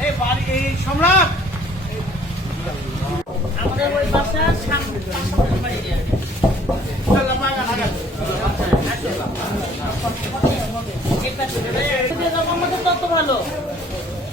এই বাড়ি সম্রাট আমাদের ওই বাসার সামনে আমাদের তত ভালো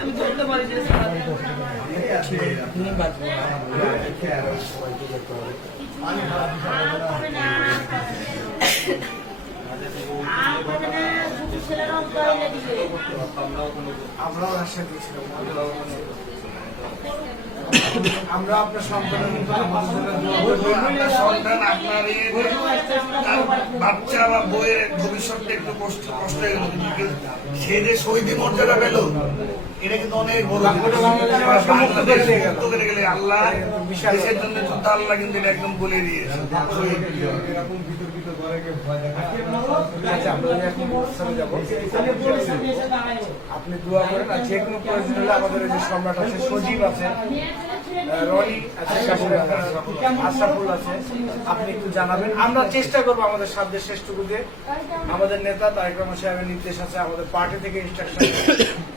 আমি ধরতে পারি যে আমরাও রাজশাহী ছিলাম আমরা আপনার সন্তানের সন্তান আপনার বাচ্চা বা বইয়ের ভবিষ্যৎটা একটু কষ্ট কষ্ট সে যে মর্যাদা পেল আল্লাহ কিন্তু এটা একদম বলে দিয়েছে। আচ্ছা, যাব। আপনি দোয়া করেন আর যে কোনো প্রয়োজন হলে আমাদের সম্রাট আছে সজীব আছে রনি আশরাফুল আছে, আপনি একটু জানাবেন। আমরা চেষ্টা করব আমাদের সাধ্যের শেষটুকু দিয়ে আমাদের নেতা তারেক রহমান নির্দেশ আছে, আমাদের পার্টি থেকে ইনস্ট্রাকশন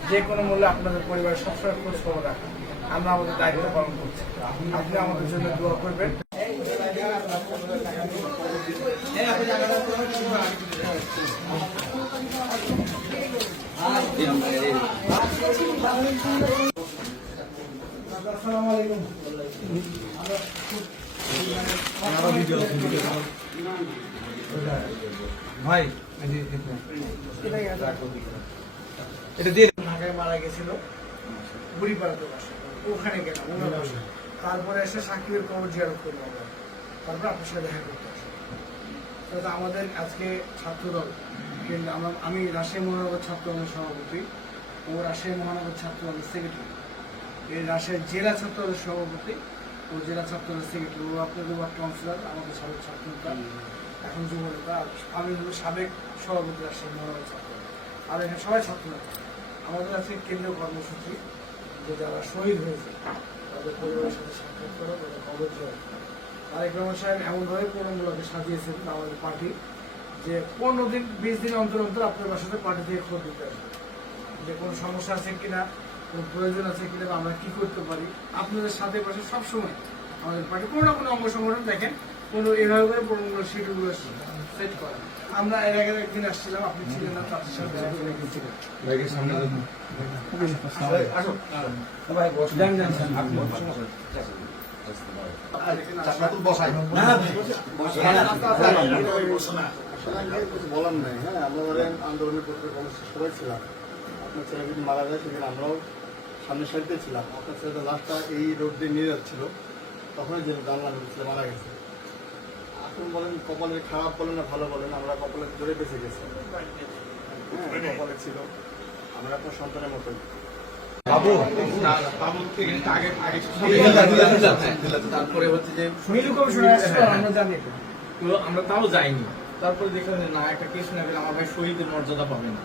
যে কোনো মূল্যে আপনাদের পরিবারের সবসময় খোঁজ খবর রাখেন। আমরা আমাদের দায়িত্ব পালন করছি। আপনি আমাদের জন্য দোয়া করবেন। আসসালামু আলাইকুম এটা দিয়ে মারা ওখানে গেলাম তারপরে এসে সাকিবের কবর জিয়ারত আমরা। তারপরে আপনার সাথে দেখা করতে আসলাম। আমাদের আজকে ছাত্রদল আমি রাজশাহী মহানগর ছাত্র দলের সভাপতি। ও রাজশাহী মহানগর ছাত্র দলের সেক্রেটারি এই রাজশাহী জেলা ছাত্রদের সভাপতি ও জেলা ছাত্র দলের সেক্রেটারি ও আপনাদের ওয়ার্ড কাউন্সিলর আমাদের সাবেক ছাত্র এখন যুব নেতা আমি হলো সাবেক সভাপতি রাজশাহী মহানগর ছাত্র। আর এখানে সবাই ছাত্র আমাদের আছে কেন্দ্রীয় কর্মসূচি যে যারা শহীদ হয়েছে তাদের পরিবারের সাথে সাক্ষাৎ করা তাদের দেওয়া। তারেক রহমান সাহেব এমনভাবে পূর্ণমূলকে সাজিয়েছেন আমাদের পার্টি যে পনেরো দিন বিশ দিন অন্তর অন্তর আপনার বাসাতে পার্টি থেকে খোঁজ দিতে আসবে। যে কোনো সমস্যা আছে কিনা কোনো প্রয়োজন আছে কিনা বা আমরা কি করতে পারি আপনাদের সাথে পাশে সবসময় আমাদের পার্টি কোনো না কোনো অঙ্গ সংগঠন দেখেন কোনো এভাবে করে পূর্ণমূলক শিডিউলগুলো সেট করা আমরা এর আগে একদিন আসছিলাম আপনি ছিলেন না তার সাথে বলার নাই হ্যাঁ? আমরা ধরেন আন্দোলনের পক্ষে সবাই ছিলাম আপনার ছেলে যদি মারা যায় সেদিন আমরাও সামনের সারিতে ছিলাম। আপনার ছেলে লাশটা এই রোড দিয়ে নিয়ে যাচ্ছিল। তখনই যে জানলাম যে ছেলে মারা গেছে। এখন বলেন কপালের খারাপ বলেন না ভালো বলেন আমরা কপালের জোরে বেঁচে গেছি। হ্যাঁ কপালে ছিল। আমরা আপনার সন্তানের মতোই। তারপরে হচ্ছে যে আমরা জানি এটা। আমরা তাও যাইনি। তারপরে দেখলাম যে না একটা কেস না গেলে আমার ভাই শহীদের মর্যাদা পাবে না।